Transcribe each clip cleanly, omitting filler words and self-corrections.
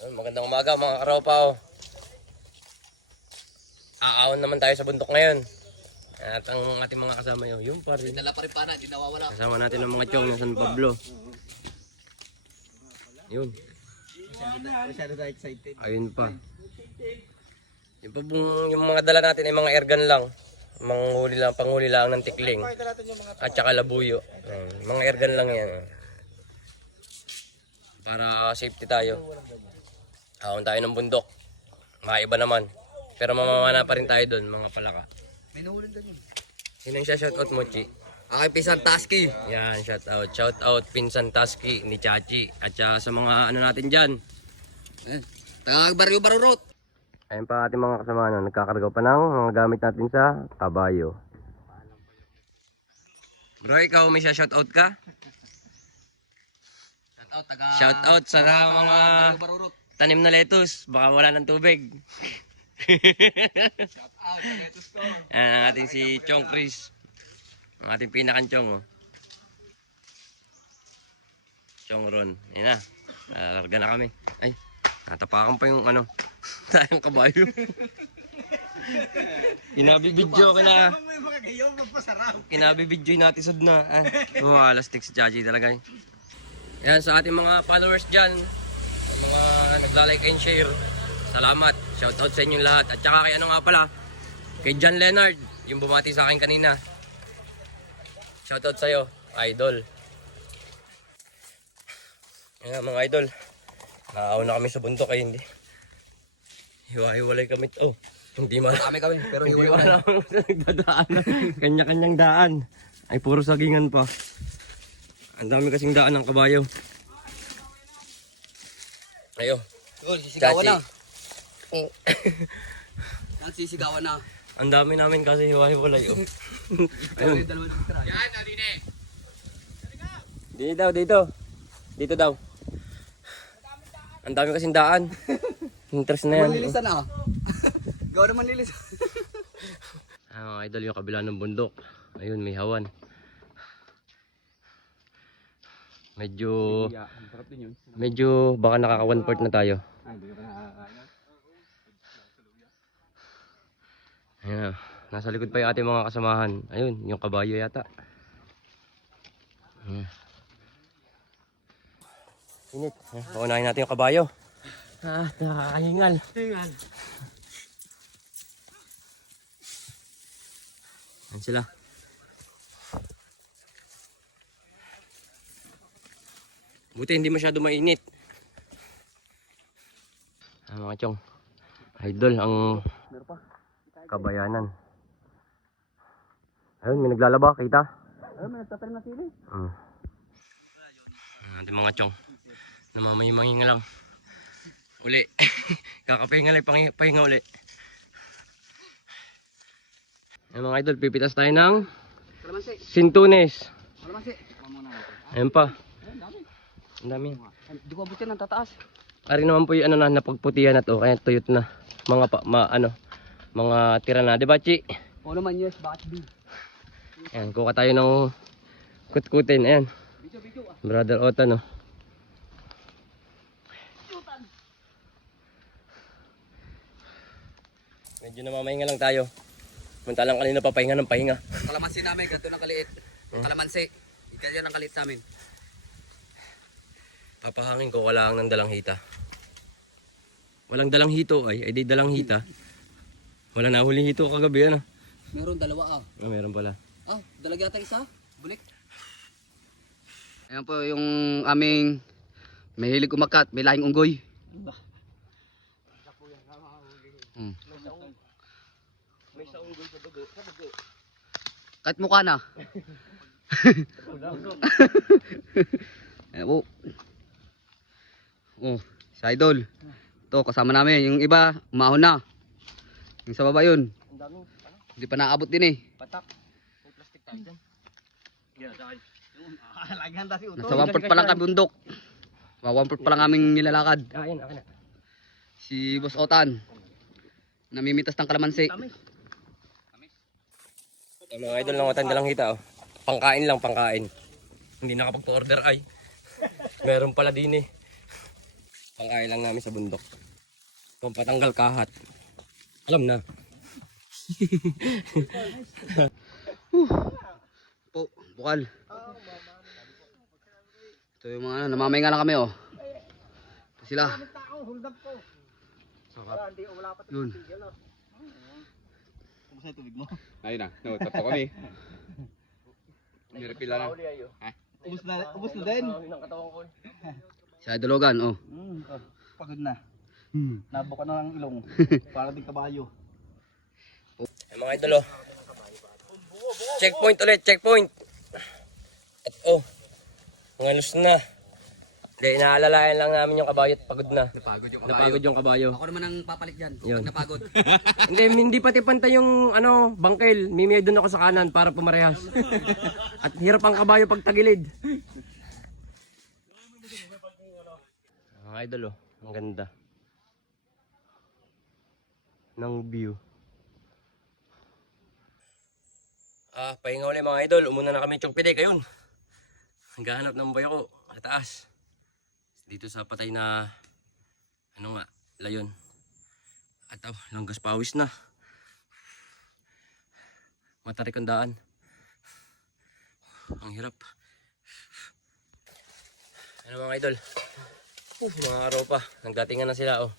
Magandang umaga mga karopa. Aawon naman tayo sa bundok ngayon. At ang ating mga kasama yung pa rin. Dala pa rin pana, di nawawala. Kasama natin ang mga chong na San Pablo. Yun. Masyado na excited. Ayun pa. Yung mga dala natin ay mga airgun lang. Panghuli lang ng tikling. At saka labuyo. Mga airgun lang yan. Para safety tayo. Aawon tayo ng bundok. Maiba naman. Pero mamamana pa rin tayo doon, mga palaka. May nahulog doon yun. Sino yung shoutout mo, Chi? Okay, Pisan Tasky. Yan, shoutout. Shoutout, Pinsan Tasky ni Chachi. At sa mga ano natin dyan. Taga Barrio Barurot. Ayun pa ating mga kasama na nagkakargaw pa ng mga gamit natin sa kabayo. Bro, ikaw may shoutout ka? Shoutout, taga Shoutout sa mga Barrio Barurot. tanim na lettuce. Baka wala ng tubig. Shoutout, taga Tusto. Yan ang ating si Chong Chris. Ang ating pinakan Chong. Oh. Chong Ron. Yan na. Larga na kami. Ay, natapakan pa yung ano. Tayong kabayo. Kinabibidyo kinabibidyo natin sad na. Alastik si Chachi talaga. Yan sa ating mga followers dyan. Mga nagla-like and share. Salamat. Shoutout sa inyong lahat. At saka kay ano nga pala. Kay John Leonard. Yung bumati sa akin kanina. Shoutout sa'yo, idol. Yan mga idol. Naaw na kami sa bundok ay hindi. Hiwa-hiwalay kami. Oh, hindi Kami, pero hindi hiwalay. wala nagdadaan. Kanya-kanyang daan. Ay puro sagingan pa. Ang dami kasing daan ng kabayo. Ayo. Tol, sisigawan na. Oh. Yan, sisigawan na. Ang dami namin kasi hiwa-hiwalay. Oh. Ayun. Yan, Adine. Dito daw. Ang dami kasing daan. Interest na yan. Manlilisan na. Gawa na manlilisan. Mga idol, yung kabila ng bundok. Ayun, may hawan. Medyo baka nakaka 1/4 na tayo. Ayan, nasa likod pa yung ating mga kasamahan. Ayun, yung kabayo yata. Init. Paunahin natin yung kabayo. Nakakahingal. Ayan sila. Buti hindi masyado mainit. Mga chong. Idol ang kabayanan. Ayun, may naglalaba. Kita? Ayun, may nagtatanim na sili. Ating mga chong. Namamahimanginga lang. Uli. Kakapahinga lang. Pahinga uli. Ayun mga idol, pipitas tayo ng Kalamansi. sintunes. Kalamansi. Ayun pa. Ang dami. Di ko abutin ng tataas. Ari naman po yung ano na napagputihan na to. Kaya tuyot na. Mga tira na. Diba, Chi? Oo naman, yes, batch B. Ayan, kuha tayo ng kutkutin. Ayan. Brother Otan, no. Medyo namamahinga lang tayo. Punta lang kanina pa pahinga ng pahinga. Kalamansi namin, ganito ng kaliit. Kalamansi. Ganyan ang kaliit namin. Papahangin ko, wala lang ng dalang hita. Walang dalang hito ay di dalang hita. Wala na huling hito kagabi, ano? Meron dalawa Meron pala. Dalag yata isa. Bulik. Ayan po yung aming mahilig umakat. May lahing unggoy. May sa unggoy sa dugo. Kahit mukha na. Ayan po. Sa idol. Ito, kasama namin. Yung iba, umahon na. Yung sa baba yun. Hindi pa naabot din eh. Patak. May plastic tayo dyan. Nasa 1/4 pa lang kami bundok. 1/4 pa lang aming nilalakad. Ayan, akin na. Si Boss Otan. Namimitas ng kalamansi. Mga idol ng Otan dalang hita, oh. Pangkain lang, pangkain. Hindi nakapag-order ay. Meron pala din eh. Pangkain lang namin sa bundok. Pampatanggal kahat. Alam na. Po, bukal. Ito yung mga namamahinga lang kami oh. Ito sila. Yun. Kumusta yung tubig mo? Ayun na, no, tapo kami. Nirepila na. Ubus na din. Sa Dologan, oh. Pagod na. Nabuka na ng ilong. Para din kabayo. Ay, mga idol, oh. Checkpoint ulit, checkpoint. At oh, mga lus na. Hindi, inaalalayan lang namin yung kabayo at pagod na. Napagod yung kabayo. Ako naman ang papalit dyan. Yun. Pag napagod. Hindi pati pantay yung bangkel. Mimiyay doon ako sa kanan para pumarehas. At hirap ang kabayo pag tagilid. Mga idol, oh. Ang ganda ng view. Pahinga ulit mga idol. Umuna na kami Chongpidik. Ayun. Naghahanap ng buhay ako sa taas. Dito sa patay na layon. At langgas pawis na. Matarik ang daan. Ang hirap. Ano mga idol? Mga araw pa. Nagdatingan na sila oh.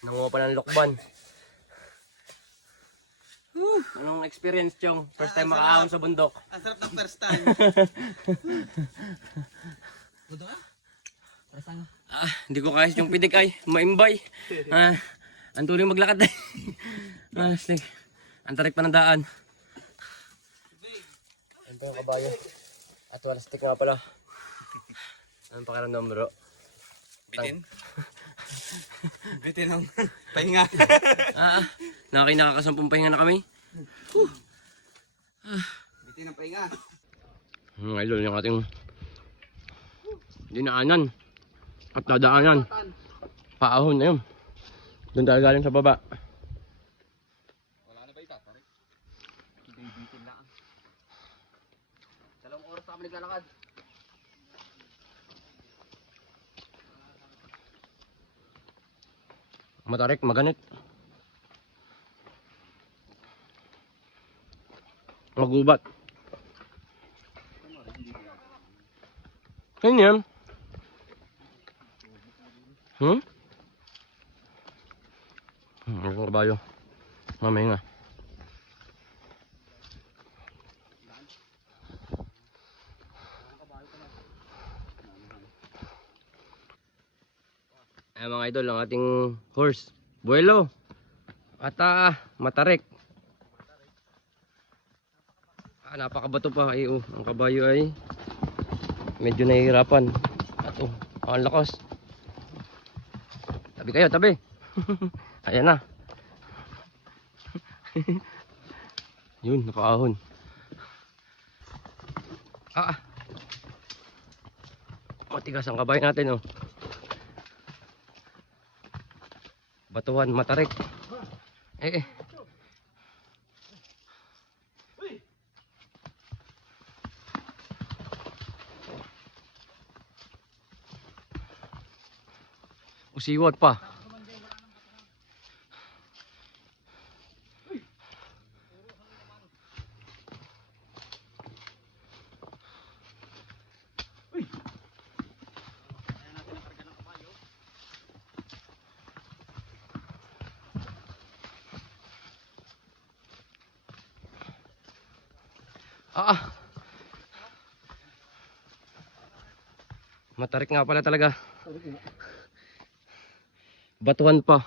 Nanguha pa ng lokban. Anong experience, Chong? First time makaahon sa bundok. Ang sarap ng first time. Hindi ko kaya yung pidik ay maimbay. Ang tuloy maglakad ay. Ang tarik pa ng daan. Ito ang kabayo. At wala stick nga pala. Anong pakiramdam bro? Bitin? Bitin ang pahinga. Nakakasampung pahinga na kami. Bitin ang pahinga. Mga idol yung ating dinaanan at dadaanan. Paahon na yun. Doon tayo galing sa baba. Wala na ba ita? Tarik. Bitin lang. 2 oras na kami naglalakad. Matarik, maganit. Magubat. Ano yan? Ang kabayo. Mamaya nga. Ayan mga idol, ang ating horse. Buelo. At matarik. Napakabato pa. Ay, ang kabayo ay medyo nahihirapan. At ang lakas. Tabi kayo, tabi. Ayan na. Yun, nakaahon. Matigas ang kabayo natin, oh. Batuhan, matarik. Usiwat pa. Matarik nga pala talaga. Batuhan pa.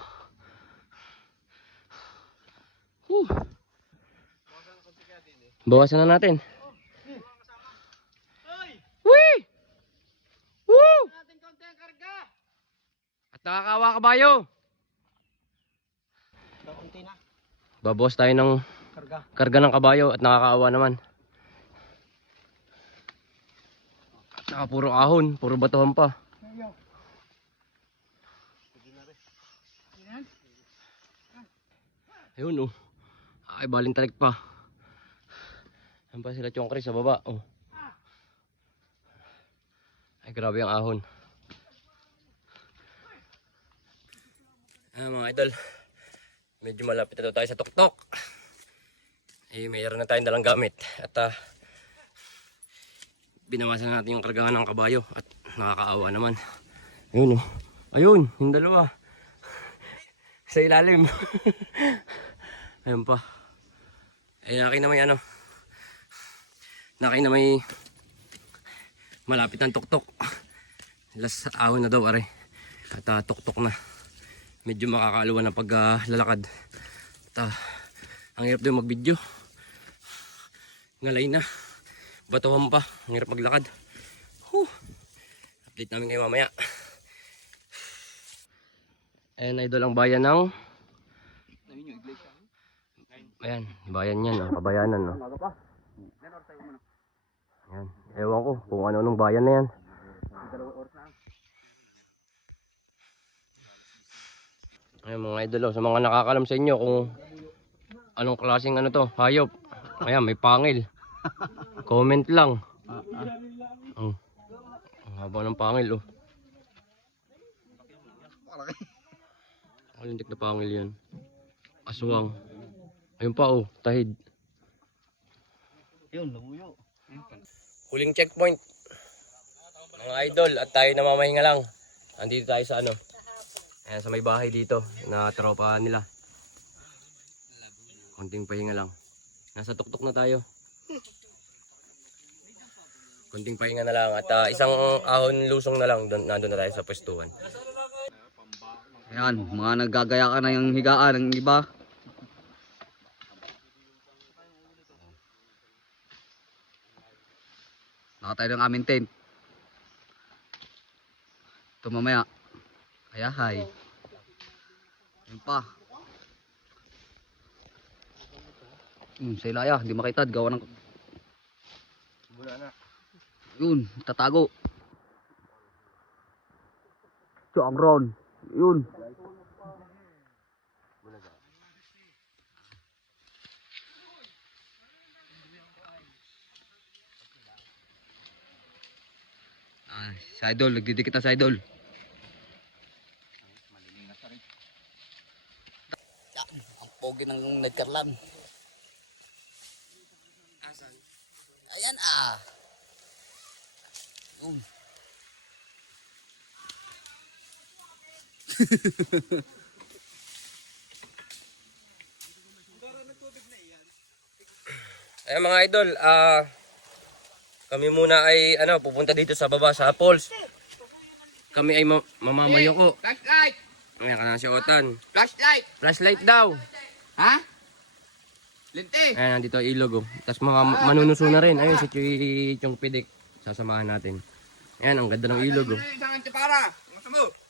Bawasan na natin. Wee! Woo! At nakakawa kabayo. Babawas tayo ng karga ng kabayo at nakakaawa naman. Saka puro ahon, puro batuhan pa. Ayun ay balintalik pa. Ayan pa sila Chongkri sa baba Ay grabe ang ahon. Mga idol, medyo malapit na tayo sa tuktok. Mayroon na tayong dalang gamit. At binawasan natin yung kargahan ng kabayo. At nakakaawa naman. Ayun oh. Ayun, yung dalawa. Sa ilalim. Ayun pa. Naki na may Naki na may malapit ng tuktok. Last ahon na daw are. At tuktok na. Medyo makakaluwa na paglalakad. At ang hirap daw mag-video. Ngalay na. Batuhan pa. Ang hirap maglakad. Update namin kayo mamaya. Ayan, idol ang bayan ng... Ayan, bayan yan. Kabayanan. No? Ayan, ewan ko kung ano-anong bayan na yan. Ayan mga idol, sa mga nakakalam sa inyo kung anong klaseng hayop. Ayan, may pangil. Comment lang. Ang haba ng pangil Kalintik na pangil yan. Aswang. Ayun pa tahid. Yun, lamuyo. Huling checkpoint. Mga idol, at tayo namamahinga lang. Andito tayo sa ayan, sa may bahay dito na tropa nila. Konting pahinga lang. Nasa tuktok na tayo. Konting pahinga na lang at isang ahon lusong na lang, nandun na tayo sa pwestuhan. Ayan, mga naggagaya ka na yung higaan ng iba. Naka tayo ng aming tent. Ito mamaya. Ayahay. Yun pa. Sa ilaya, hindi makitad. Gawa ng... Yun, tatago. Ang ron. Yun. Sa idol, nagdidikit na sa idol. Ang pogi ng nagkarlan. Asan? Ayan Yun. Ayan mga idol, kami muna ay pupunta dito sa baba sa falls. Kami ay mamamayoko. Flashlight! Ayan ka na si Otan. Flashlight! Flashlight daw. Ha? Linti! Ayan, nandito ang ilog Tapos mga manunuso na rin. Ayun si Chong Pidik. Sasamahan natin. Ayan, ang ganda ng ilog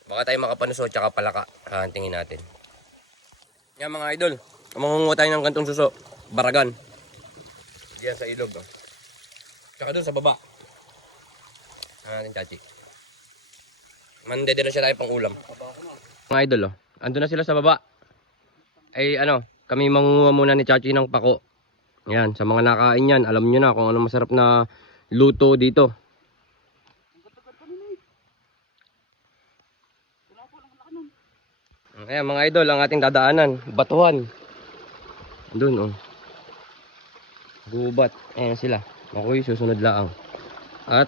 Baka tayo makapanuso tsaka palaka. Hahantingin natin. Yan mga idol. Mangunguha tayo ng gantong suso. Baragan. Diyan sa ilog Tsaka dun sa baba. Natin chachi. Mandede na siya tayo pang ulam. Mga idol andun na sila sa baba. Ay kami mangunguha muna ni Chachi ng pako. Yan, sa mga nakain yan, alam nyo na kung ano masarap na luto dito. Ayan mga idol, ang ating dadaanan, batuhan. Doon gubat. Ayan sila. Ako'y susunod laang. At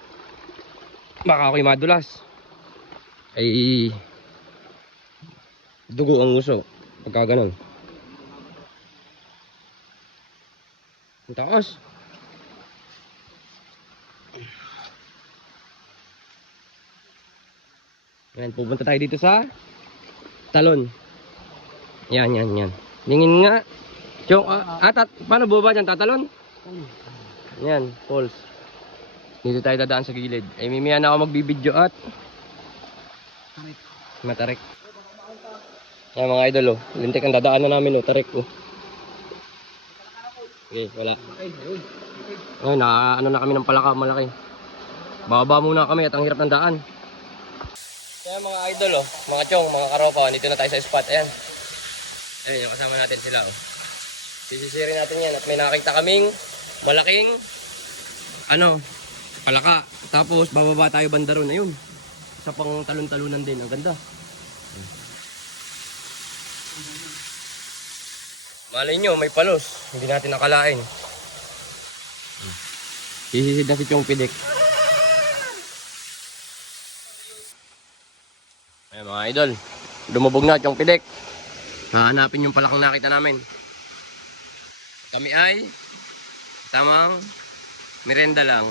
baka ako'y madulas. Ay dugo ang uso. Pagka ganun. Ang taas. Ayan, pupunta tayo dito sa talon. Yan. Tingin nga. Chong, paano baba dyan? Tatalon? Yan, falls. Dito tayo dadaan sa gilid. Ay, mimiya na ako magbibideo at matarik. Yan mga idol lintik ang dadaan na namin tarik Okay, wala. Ngayon, na kami ng palaka malaki. Bababa muna kami at ang hirap ng daan. Kaya mga idol mga chong, mga karopa, dito na tayo sa spot. Ayan. Ayan yung kasama natin sila Sisisirin natin yan at may nakakita kaming malaking palaka. Tapos bababa tayo banda ron. Ayun. Sa pang talon-talunan din. Ang ganda. Malay nyo, may palos. Hindi natin nakalain. Hihisid na si Chong Pidik. Ayan mga idol. Dumubog na Chong Pidik. Hahanapin yung palakang nakita namin. Kami ay tamang merenda lang.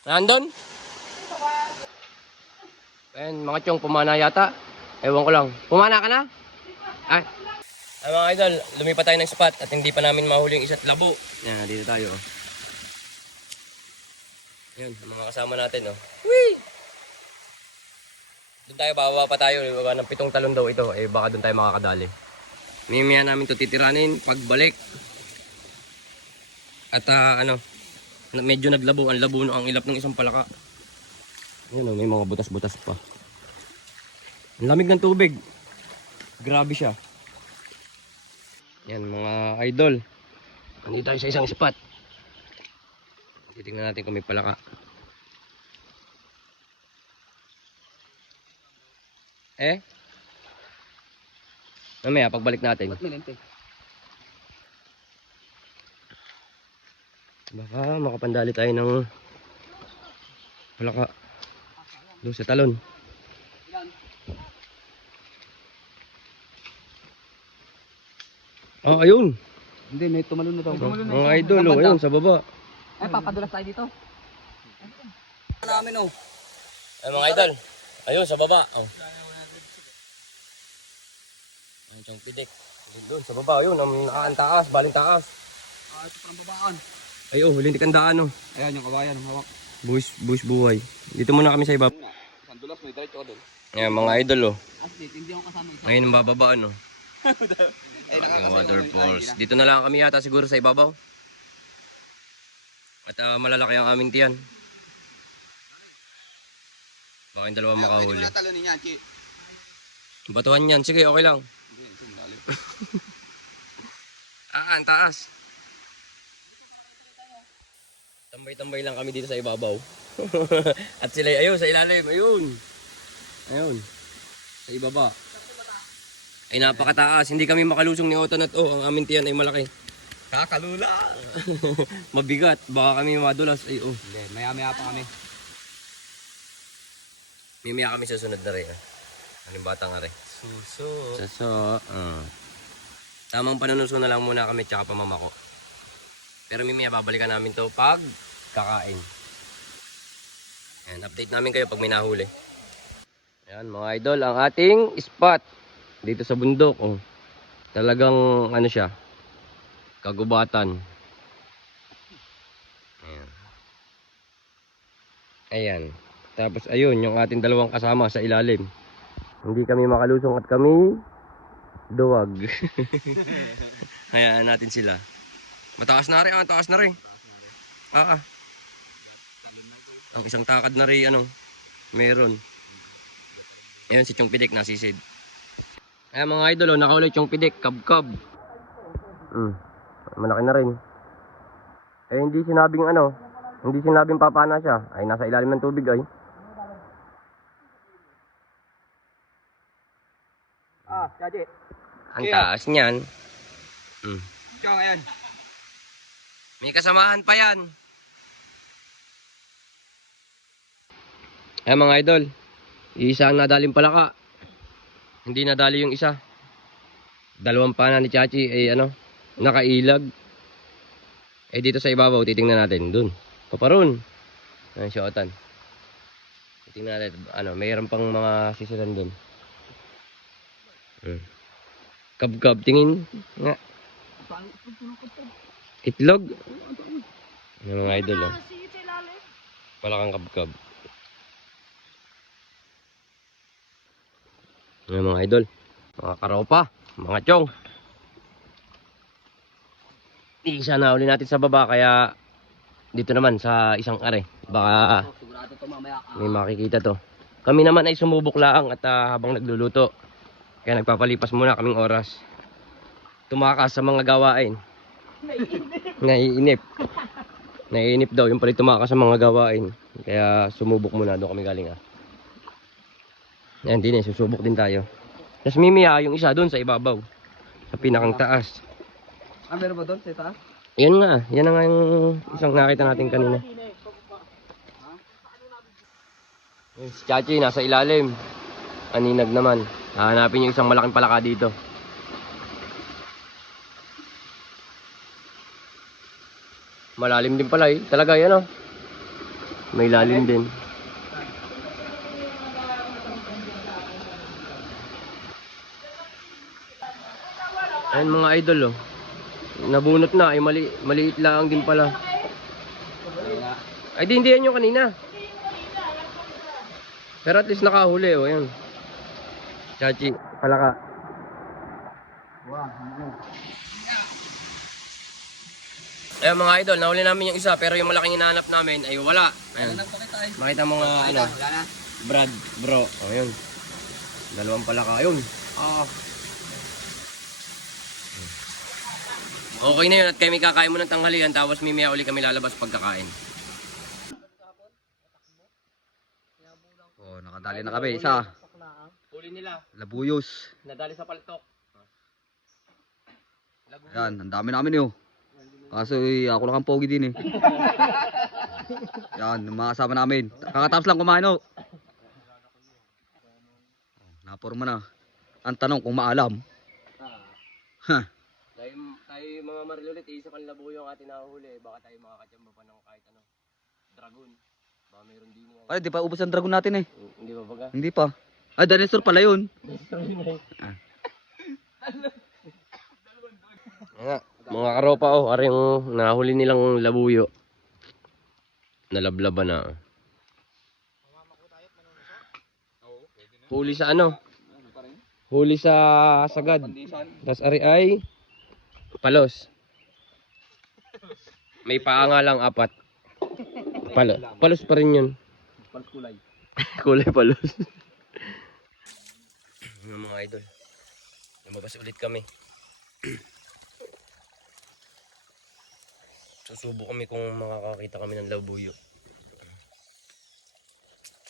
Nandun? Ayan, mga Chong, pumana yata. Ewan ko lang. Pumana ka na? Ay. Ay mga idol, lumipat tayo ng spot at hindi pa namin mahuli yung isa't labo. Yan, dito tayo. Oh. Yan, ang mga kasama natin. Oh. Whee! Doon tayo, bababa pa tayo. Baba ng 7 talon daw ito. Eh, baka doon tayo makakadali. Mimaya namin ito titiranin pagbalik. At medyo naglabo. Ang labo ang ilap ng isang palaka. Yan, oh, may mga butas-butas pa. Ang lamig ng tubig. Grabe siya. Yan mga idol. Nandito tayo sa isang spot. Titingnan natin kung may palaka. Mamaya pagbalik natin. Baka makapandali tayo ng palaka. Doon sa talon. Ah, ayun. Hindi, may tumalon na daw. Mga idol, oh, ayun, sa baba. Ay, papadulas tayo dito. Namin, oh. Ay, mga idol. Ayun, sa baba. Oh. Ayun, Chong Pidik. Doon, sa baba, ayun. Ang taas, baling taas. Ito parang babaan. Ay, oh, huling tikandaan, oh. Ayan, yung kabayan, hawak. Buwis buhay. Dito muna kami sa ibaba. Sandulas, may diretso doon. Ayan, mga idol, oh. Aslit, hindi ako kasama. Ngayon, ang bababaan, oh. Yung waterfalls. Dito na lang kami yata siguro sa ibabaw. At malalaki ang aming tiyan. Baka yung dalawa makahuli. Batuhan yan. Sige, okay lang. Ang taas. Tambay-tambay lang kami dito sa ibabaw. At sila, ayun, sa ilalim. Ayun. Ayun. Sa ibaba. Ay napakataas. Hindi kami makalusong ni Oton at ang aming tiyan ay malaki. Kakalula. Mabigat. Baka kami madulas. Ay, oh. Hindi, maya-maya pa kami. Mimaya kami sa sunod na rin. Anong bata nga rin? Suso. Tamang panunuso na lang muna kami tsaka pamamako. Pero mimaya babalikan namin to pag kakain. Ayan, update namin kayo pag may nahuli. Ayan mga idol, ang ating spot. Dito sa bundok, oh. Talagang ano siya, kagubatan. Ayan. Ayan. Tapos ayun, yung ating dalawang kasama sa ilalim. Hindi kami makalusong at kami duwag. Hayaan natin sila. Mataas na rin, taas na rin. Ang isang takad na rin, meron. Ayun, si Chong Pidik nasisid. Ayan mga idol, nakaulit yung Pidik, kab-kab. Malaki na rin. Eh hindi sinabing papana siya. Ay nasa ilalim ng tubig ay. Jaji. Ang taas niyan. Chong, ayan. May kasamahan pa yan. Ayan mga idol, isa ang nadaling palaka. Hindi nadali yung isa. Dalawang pana ni Chachi ay nakailag. Eh dito sa ibabaw, titingnan natin. Dun. Paparon. Ayan siya otan. Titingnan natin. Mayroon pang mga sisilan dun. Kab-kab. Tingin. Nga. Itlog. Ayan mga idol. Oh. Palakang kab-kab. Ayan mga idol, mga karopa, mga Chong. Isa na uli natin sa baba kaya dito naman sa isang are. Baka may makikita to. Kami naman ay sumubok lang at habang nagluluto. Kaya nagpapalipas muna kaming oras. Tumakas sa mga gawain. Naiinip. Naiinip daw yung pala tumakas sa mga gawain. Kaya sumubok muna. Doon kami galing Yan din susubok din tayo. Tapos mimiya yung isa doon sa ibabaw. Sa pinakang taas. Meron ba doon sa taas? Yan nga. Yan na nga yung isang nakita natin kanina. Si Chachi nasa ilalim. Aninag naman. Hahanapin yung isang malaking palaka dito. Malalim din pala Talaga yan May lalim din. Ayan mga idol Nabunot na maliit lang din pala. Ay di hindi yan yung kanina. Pero at least nakahuli Ayan. Chachi, palaka. Ayan mga idol, nahuli namin yung isa pero yung malaking hinahanap namin ay wala. Ayan. Makita mo nga Brad, bro. Ayun. Dalawang palaka. Ayun. Okay na yun at kami kakain mo ng tanghalian tapos mimaya uli kami lalabas pagkakain. Nakadali na kami. Isa. Huli nila. Labuyos. Nadali sa paltok. Yan, ang dami namin Kaso ako lang ang pogi din Yan, yung mga kasama namin. Kakatapos lang kumain Naporma na. Ang tanong kung maalam. Tayo mga marilulit, isa pang labuyo ang ating nahuli. Baka tayo makakatsamba pa ng kahit dragon. Baka mayroon din Ay, di pa ubos ang dragon natin Hindi pa baga? Hindi pa. Ay, dinosaur pala yun. Mga karopa ari yung nahuli nilang labuyo. Nalablaban na. Huli sa Huli sa sagad. Tapos ari ay palos. May paa nga lang 4. Palos pa rin yun. Palos kulay. Kulay palos. Mga idol. Lumabas ulit kami. Susubo kami kung makakakita kami ng labuyo.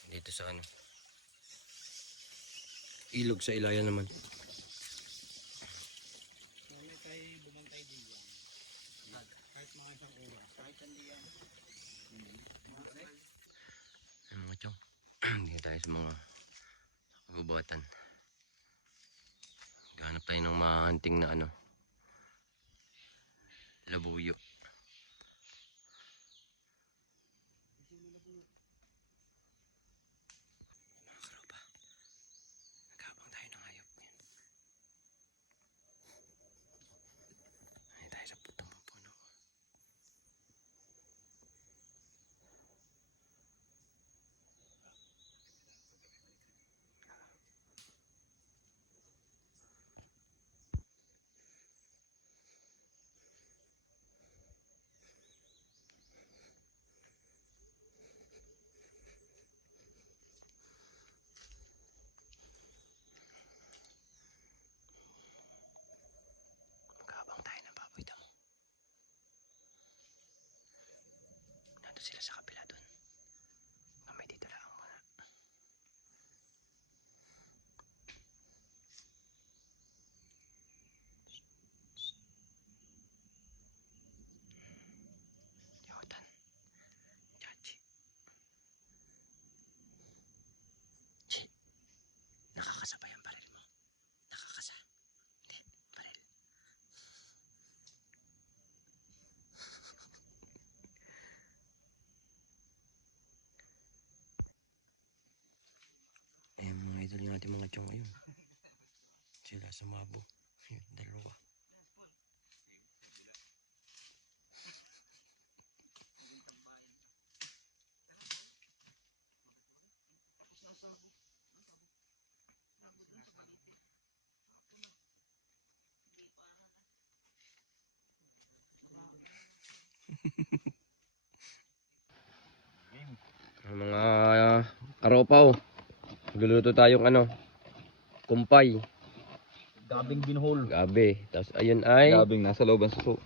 Dito sa ilog sa Ilaya naman. Mga chong. Dito tayo sa mga kagubatan. Gahanap tayo ng mahanting na labuyo. Sila sa kabila doon. Kami dito lang muna. Yahutan. Chachi. Chi. Nakakasabay ang baril mo. Nakakasa. Hindi. Baril. Ayan mga idol yung ating mga chong ngayon. Sila sumabo. Ayun, dalawa. Ang mga karopa Magluluto tayong kumpay. Gabing binhol. Gabi. Tapos ayun ay Gabing nasa loob ang suso.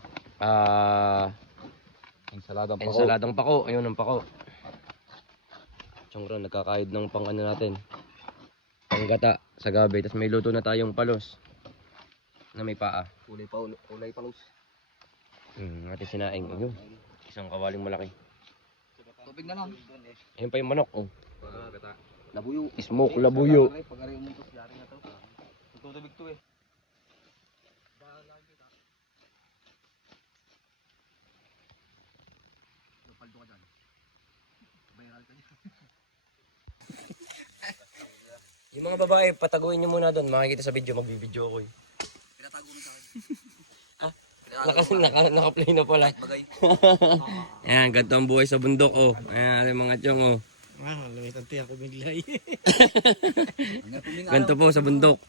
Ensaladang pako. ensaladang pako. Ayun ang pako. Chongron, nagkakahid ng pang ano natin. Panggata sa gabi. Tapos may luto na tayong palos. Na may paa. Ulay palos. Natin sinaing. Ayun. Isang kawaling malaki. Tubig na lang. Ayun pa yung manok. Oh. Labuyo. Smoke labuyo. Pag-ari umuntos, yari na to. Tutubig to eh. Yung mga babae, pataguin nyo muna doon. Makikita sa video, magbibideo ako eh. Pinatago mo sa akin. Naka-play na pala. Ayan, ganito ang buhay sa bundok oh. Ayan, yung mga tiyong oh. Lumitan tiyan ko biglay. Ganito po sa bundok.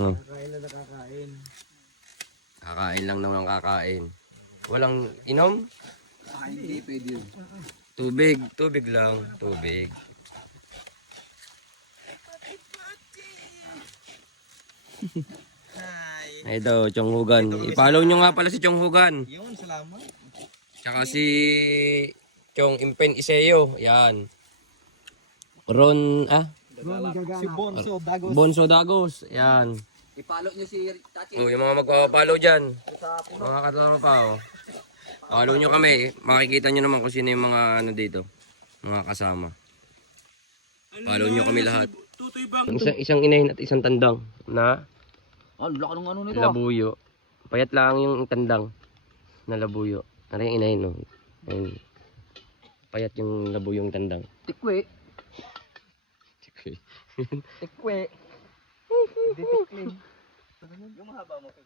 Oh. Kakain na nakakain. Kakain lang naman ang kakain. Walang inom? Hindi pwede yun. Tubig. Tubig lang. Tubig. Ay daw, Chong Hugan. I-follow nyo nga pala si Chong Hugan. Yun, salamat. Tsaka si Chong Impen Iseo. Yan. Ron, Si Bonso, Dagos. Bonso Dagos. Yan. Ipalo nyo si Tachi. Oh, yung mga magpapalo dyan. Mga katlama pa oh. Follow nyo kami. Makikita nyo naman kung sino yung mga ano dito. Mga kasama. Follow nyo kami lahat. Isang inahin at isang tandang na Laka ng ano nito labuyo. Payat lang yung tandang na labuyo. Ano yung inahin no? Ayun. Payat yung labuyong tandang. Tikwe. Tikwe. Hindi tikling.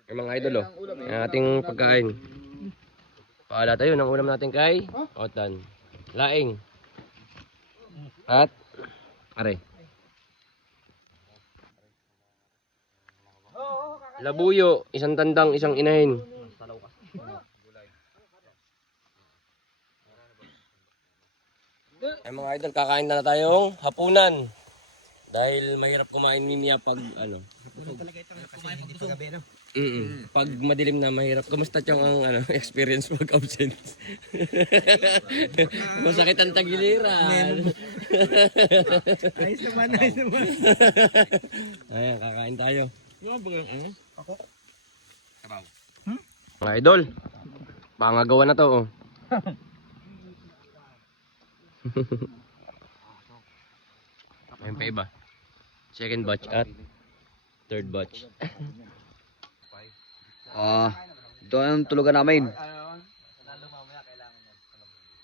Yung mga idol oh. Yung ating pagkain. Paala tayo ng ulam natin kay Otan. Laing. At are. Labuyo, isang tandang, isang inahin. Ay mga idol, kakain na tayong hapunan. Dahil mahirap kumain mimiya pag ano. Pag madilim na mahirap. Kumusta Chong ang ano, experience pag absent? Masakit ang tagiliran. Ayos naman, ayos naman. Ayan, kakain tayo. Ano ba ang ano? Ako? Mga idol, pangagawa na to oh. Ayun pa iba. Second batch at third batch. Ito ang tulugan namin.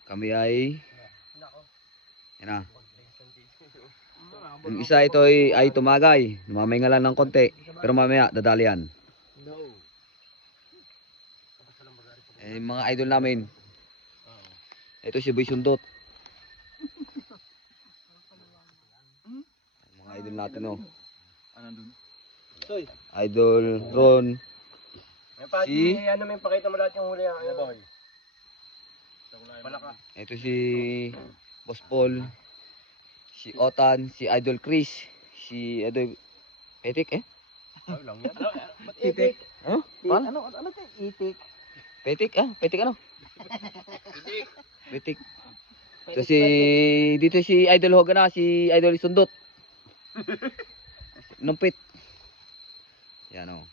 Kami ay yan na. Yung isa ito ay tumagay. Mamaya lang ng konti. Pero mamaya dadali yan. Yung mga idol namin. Ito si Boy Sundot. Mga idol natin oh. Idol Ron. Si ano may pakita mo lahat yung huli ah. Ano ito si Boss Paul. Si Otan, si Idol Chris, si Idol Petik Itik. Huh? Paano? Ano to? Itik. Petik Petik ano? Petik. Ito si dito si Idol Hogan na, si Idol Sundot. Numpit. Yan oh.